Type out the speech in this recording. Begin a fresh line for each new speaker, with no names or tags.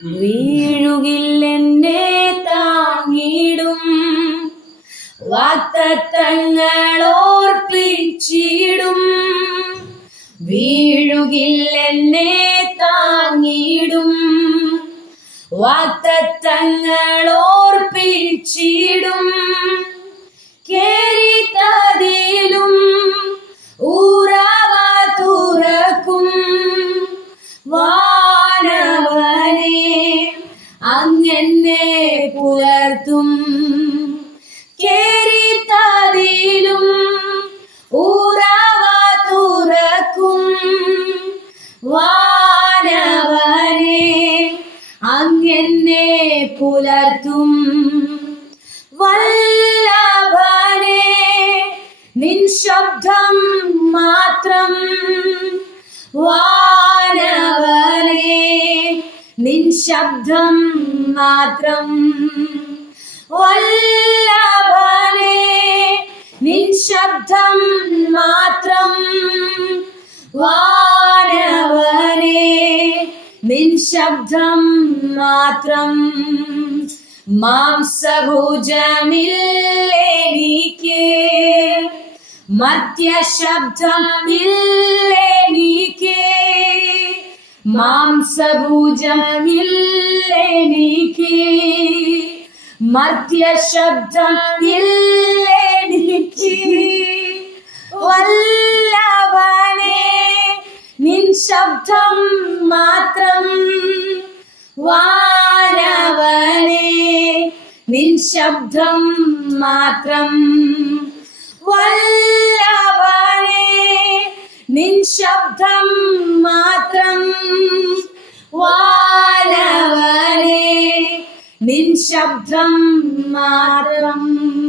വീഴുകില്ലെന്നെ താങ്ങിടും വാത്തത്തങ്ങളോർപ്പിച്ചിടും വീഴുകില്ലെന്നെ താങ്ങിടും വാത്തത്തങ്ങളോർപ്പിച്ചിടും കേരിത്തതിലും ഊറവ തുറക്കും. വാനവനെ അങ്ങനെ പുലർത്തും. കേരിത്താതിലും ഊറവ തുറക്കും. വാനവനെ അങ്ങനെ പുലർത്തും. വല്ലഭനെ നിൻ ശബ്ദം മാത്രം വാനവനെ നിൻ ശബ്ദം മാത്രം. വല്ലഭനേ നിൻ ശബ്ദം മാത്രം. വാനവനെ നിൻ ശബ്ദം മാത്രം മാംസഭുജമില്ലെനിക്ക് മധ്യശബ്ദമില്ലെനിക്ക് മാംസഭുജമില്ലെനിക്ക് മധ്യശബ്ദമില്ലെനിക്ക് വല്ലവനെ നിൻ ശബ്ദം മാത്രം വാനവനെ നിൻ ശബ്ദം മാത്രം ശബ്ദം മാത്രം. വാനവനെ നിൻ ശബ്ദം മാത്രം.